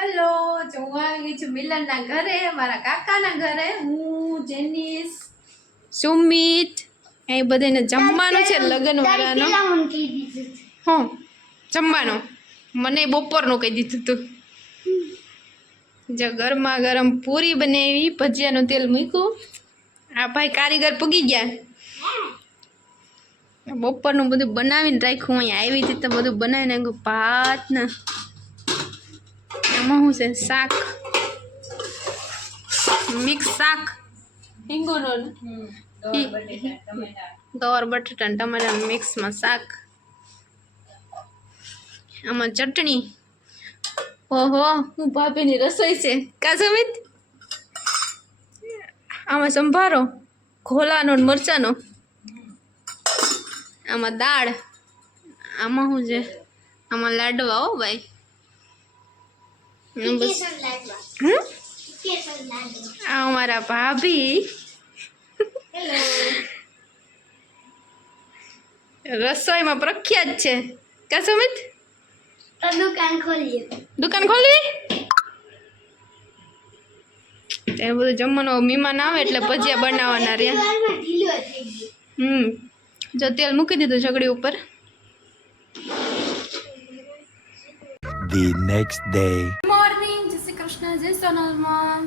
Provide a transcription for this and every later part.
Hello હું આવી ગઈ છું મિલનના ઘરે મારા કાકાના ઘરે હું જેનિસ સુમિત. એ બધાને જમવાનું છે લગ્ન વાળાનો હું જમવાનું. મને બપોરનું કહી દીધું તું. જો ગરમા ગરમ પૂરી બનાવી ભજીયાનું તેલ મૂક્યું. આ ભાઈ કારીગર પૂગી ગયા. બપોરનું બધું બનાવીને રાખ્યું અહીંયા આવી રીતે બધું બનાવીને ભાત ને એમાં શું છે શાક મિક્સ શાક હિંગોનો ગવાર બટાટા ટમાટા મિક્સમાં શાક આમાં ચટણી ઓહો હું ભાભીની રસોઈ છે કા સમિત આમાં સંભારો ખોલાનો ને મરચાનો આમાં દાળ આમાં શું છે આમાં લાડવા હો ભાઈ આ અમારા ભાભી. રસોઈમાં પ્રખ્યાત છે. કા સુમિત? દુકાન ખોલીએ. દુકાન ખોલવી? એ બધું જમવાનું મહેમાન આવે એટલે ભજીયા બનાવવાના રહ્યા. હમ. જો તેલ મૂકી દીધું સગડી ઉપર. The next day. કૃષ્ણ જય સોનલમાં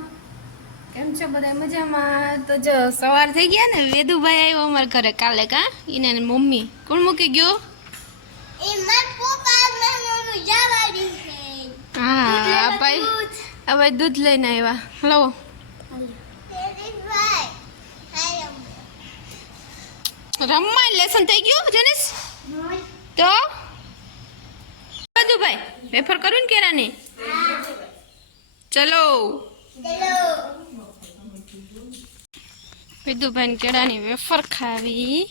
કેમ છો બધા? મજામાં? તો જો સવાર થઈ ગયા ને વેદુભાઈ આવ્યો અમારા ઘરે કાલે કા? એને મમ્મી. કોણ મૂકી ગયો? હા ભાઈ આ ભાઈ દૂધ લઈને આવ્યા. હલો. રમવા લેસન થઈ ગયું જનીશ? તો? વેદુભાઈ વેફર કરું ને કેરાની? ચલો. વિદુભાઈ કેળાની વેફર ખાવી.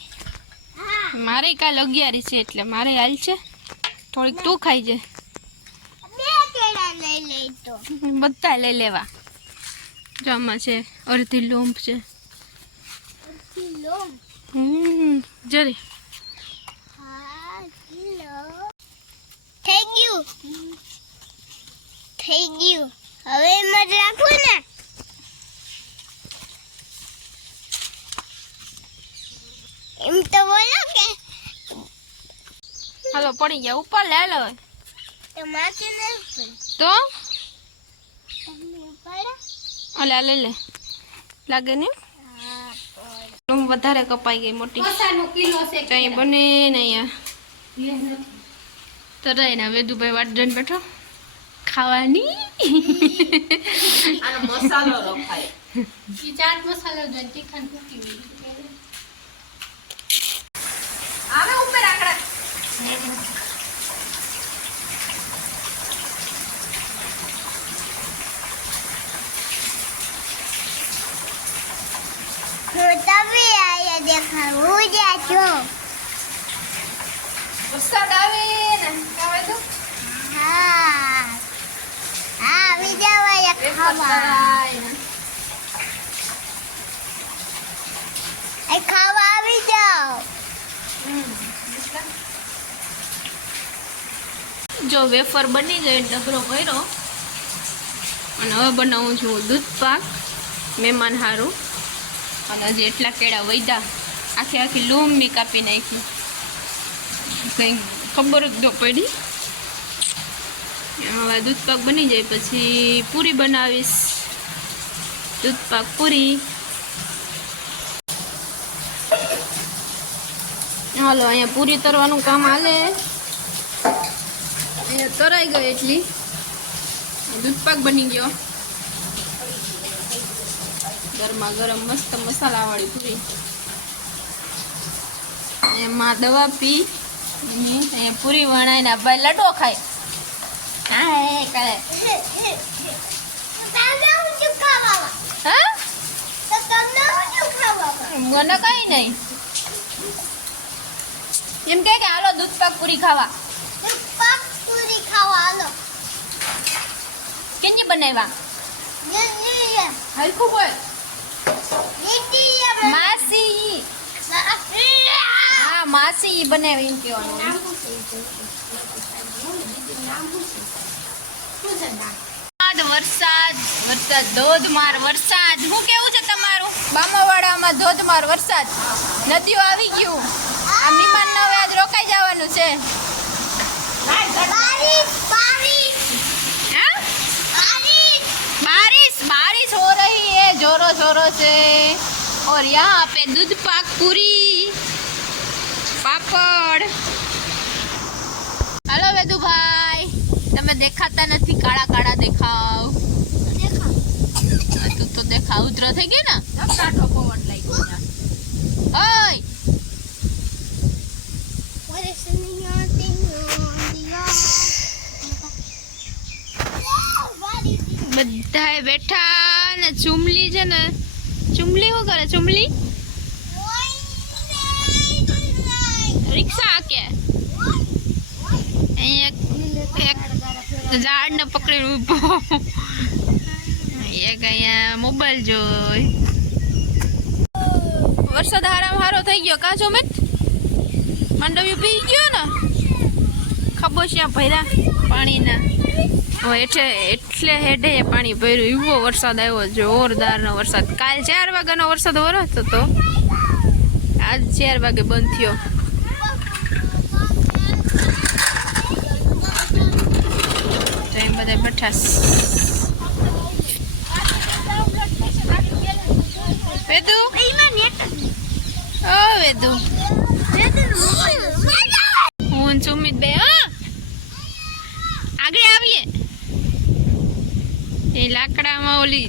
મારે કાલ અગિયારી છે એટલે મારે હાલ છે. થોડીક તું ખાઈ તો બધા લઈ લેવા. જો છે અડધી લોંબ છે. જરી. થઈ ગયું? થઈ ગયું. હવે એમાં જ રાખું ને. એમ તો બોલો કે હાલો પડી ગયા. ઉપર લે લો તો માથે નહીં તો? તમને પડે લે લાગે ને લૂમ વધારે કપાઈ ગઈ મોટી. કઈ બને નહીં તો રહી ને વેદુભાઈ વાટ બેઠો. ખાવાની. આવે ઉપર આકડા. હું તમે આયા દેખાવું જા છો. વરસાદ આવે ને ખાવા તો હા. હા આવી જવાય ખાવા એ ખાવા આવી જાઓ જો વેફર બની ગઈ ડબરો કર્યો અને હવે બનાવું છું દૂધ પાક, મહેમાન સારું અને હજી એટલા કેળા વૈદા. આખી આખી લૂમ કાપી નાખી. કંઈ ખબર જ ન પડી. હવે દૂધ પાક બની જાય, પછી પૂરી બનાવીશ. દૂધ પાક પૂરી. હાલો, અહીંયા પૂરી તરવાનું કામ હાલે. અહીંયા તરાઈ ગઈ એટલી. દૂધપાક બની ગયો. ગરમા ગરમ મસ્ત મસાલાવાળી પૂરી. એમાં દવા પી. અહીંયા પૂરી વણાઈને ભાઈ લડો ખાય. હા? કરે મને કઈ નહીં. એમ કે, હાલો દૂધપાક પૂરી ખાવા પાક પૂરી ખાવા હાલો કેની બનાવ્યા? માસી હા માસી બનાવી વરસાદ વરસાદ ધોધમાર વરસાદ. હું કેવું છે તમારું? બામાવાડામાં ધોધમાર વરસાદ. નદીઓ આવી ગયું. આ મીમાન નવે રોકાઈ જવાનું છે. रही है जोरों शोरों से और यहाँ पे दूध पाक पूरी પાપડ હાલો વેદુભાઈ તમે દેખાતા નથી કાળા કાળા દેખાવ હા, તું તો દેખાવ ઉધરો થઈ ગઈ ને ઓય What is the name of the બધાય બેઠા ને ચુમલી છે ને ચુમલી શું કરે? ચુમલી રિક્ષા કે અહીંયા ને પકડી ઊભો એક અહીંયા મોબાઈલ જોઈ. વરસાદ હારામ હારો થઈ ગયો. કાચો મેં? મંડવ્યું પી ગયો ને? ખબોશિયા ભર્યા પાણીના. એટલે એટલે હેડે પાણી ભર્યું. એવો વરસાદ આવ્યો જોરદારનો વરસાદ. કાલ ચાર વાગ્યાનો વરસાદ વરસતો હતો આજ ચાર વાગે બંધ થયો. તો એમ બધા બેઠા વેદુ? વેદુ. હું સુમિત બે હા આગળ આવીએ એ લાકડામાં ઓલી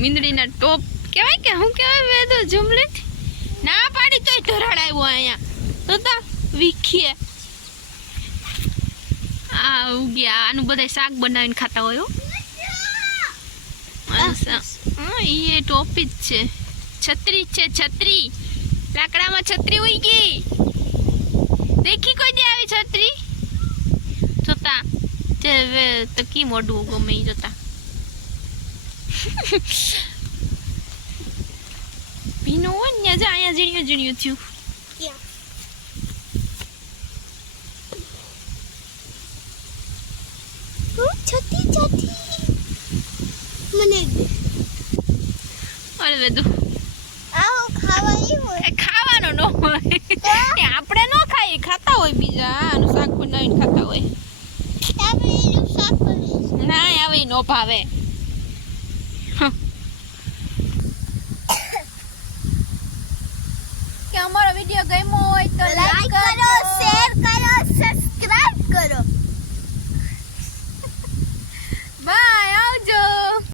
મીંદડીના ટોપ કહેવાય કે શું કહેવાય વેદો જુમલે ના પાડી તોય ધરાડ આવ્યો અહીંયા. તો તા વીખીએ. આ ઉગ્યા આનું બધા શાક બનાવીને ખાતા હોય હો. હા એ ટોપી જ છે. છત્રી છે છત્રી. લાકડામાં છત્રી ઉઈ ગઈ. દેખી કોઈ દી આવી છત્રી? જોતા. તે હવે કી મોઢું ગમે જોતા. ભીનો હોય ને જા અહીંયા ઝીણ્યું ઝીણ્યું થયું છતી છતી મને અરે બધું આવો ખાવાની હોય ખાવાનો ન હોય આપણે ન ખાઈએ ખાતા હોય બીજા આનું શાક બનાવીને ખાતા હોય ના આવે નો ભાવે કે અમારો વિડિયો ગમ્યો હોય તો લાઈક કરો